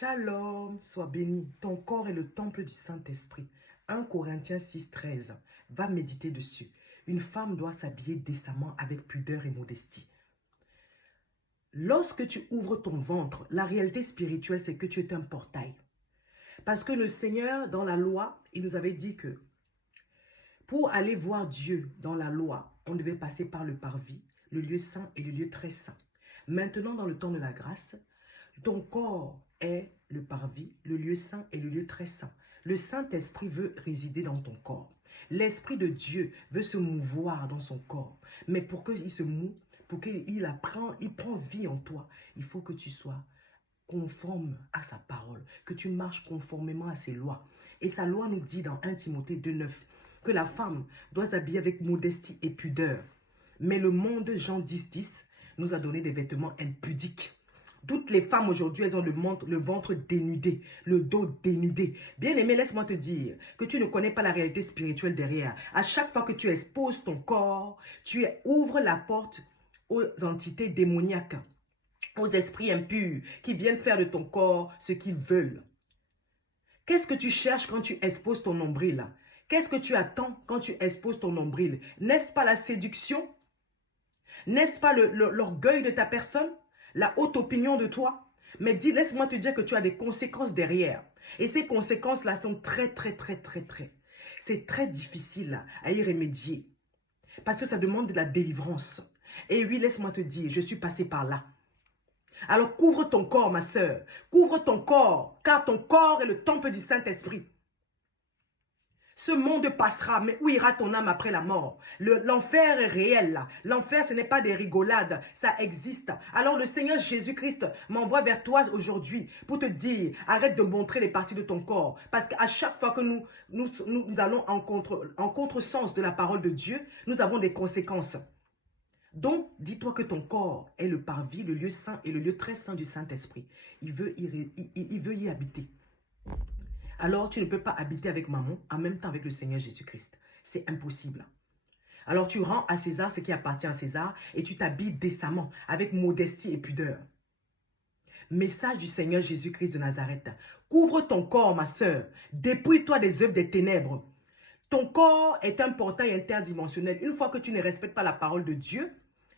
Shalom, sois béni. Ton corps est le temple du Saint-Esprit. 1 Corinthiens 6, 13. Va méditer dessus. Une femme doit s'habiller décemment avec pudeur et modestie. Lorsque tu ouvres ton ventre, la réalité spirituelle, c'est que tu es un portail. Parce que le Seigneur, dans la loi, il nous avait dit que pour aller voir Dieu dans la loi, on devait passer par le parvis, le lieu saint et le lieu très saint. Maintenant, dans le temps de la grâce, ton corps est le parvis, le lieu saint et le lieu très saint. Le Saint-Esprit veut résider dans ton corps. L'Esprit de Dieu veut se mouvoir dans son corps. Mais pour qu'il se moue, pour qu'il prend vie en toi, il faut que tu sois conforme à sa parole, que tu marches conformément à ses lois. Et sa loi nous dit dans 1 Timothée 2,9 que la femme doit s'habiller avec modestie et pudeur. Mais le monde, Jean 10,10, nous a donné des vêtements impudiques. Toutes les femmes aujourd'hui, elles ont le ventre dénudé, le dos dénudé. Bien-aimé, laisse-moi te dire que tu ne connais pas la réalité spirituelle derrière. À chaque fois que tu exposes ton corps, tu ouvres la porte aux entités démoniaques, aux esprits impurs qui viennent faire de ton corps ce qu'ils veulent. Qu'est-ce que tu cherches quand tu exposes ton nombril? Qu'est-ce que tu attends quand tu exposes ton nombril? N'est-ce pas la séduction? N'est-ce pas l'orgueil de ta personne? La haute opinion de toi? Mais dis, laisse-moi te dire que tu as des conséquences derrière. Et ces conséquences-là sont très. C'est très difficile à y remédier. Parce que ça demande de la délivrance. Et oui, laisse-moi te dire, je suis passé par là. Alors couvre ton corps, ma sœur. Couvre ton corps, car ton corps est le temple du Saint-Esprit. Ce monde passera, mais où ira ton âme après la mort? L'enfer est réel. L'enfer, ce n'est pas des rigolades, ça existe. Alors le Seigneur Jésus-Christ m'envoie vers toi aujourd'hui pour te dire, arrête de montrer les parties de ton corps. Parce qu'à chaque fois que nous allons en contresens de la parole de Dieu, nous avons des conséquences. Donc, dis-toi que ton corps est le parvis, le lieu saint et le lieu très saint du Saint-Esprit. Il veut y habiter. Alors, tu ne peux pas habiter avec maman en même temps avec le Seigneur Jésus-Christ. C'est impossible. Alors, tu rends à César ce qui appartient à César et tu t'habilles décemment, avec modestie et pudeur. Message du Seigneur Jésus-Christ de Nazareth. Couvre ton corps, ma sœur. Dépouille-toi des œuvres des ténèbres. Ton corps est un portail interdimensionnel. Une fois que tu ne respectes pas la parole de Dieu,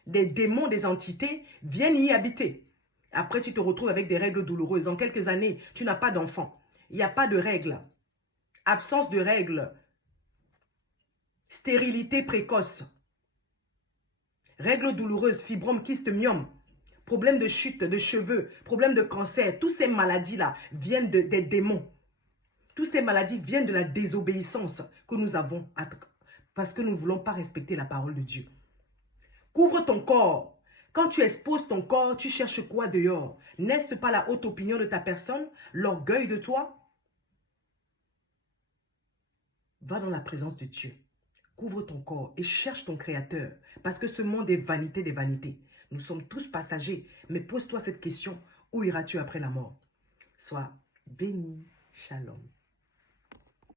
des démons, des entités viennent y habiter. Après, tu te retrouves avec des règles douloureuses. En quelques années, tu n'as pas d'enfant. Il n'y a pas de règles. Absence de règles. Stérilité précoce. Règles douloureuses, fibrome, kyste, myome. Problème de chute de cheveux, problème de cancer. Toutes ces maladies-là viennent des démons. Toutes ces maladies viennent de la désobéissance que nous avons parce que nous ne voulons pas respecter la parole de Dieu. Couvre ton corps. Quand tu exposes ton corps, tu cherches quoi dehors? N'est-ce pas la haute opinion de ta personne? L'orgueil de toi? Va dans la présence de Dieu. Couvre ton corps et cherche ton Créateur. Parce que ce monde est vanité des vanités. Nous sommes tous passagers. Mais pose-toi cette question. Où iras-tu après la mort? Sois béni. Shalom.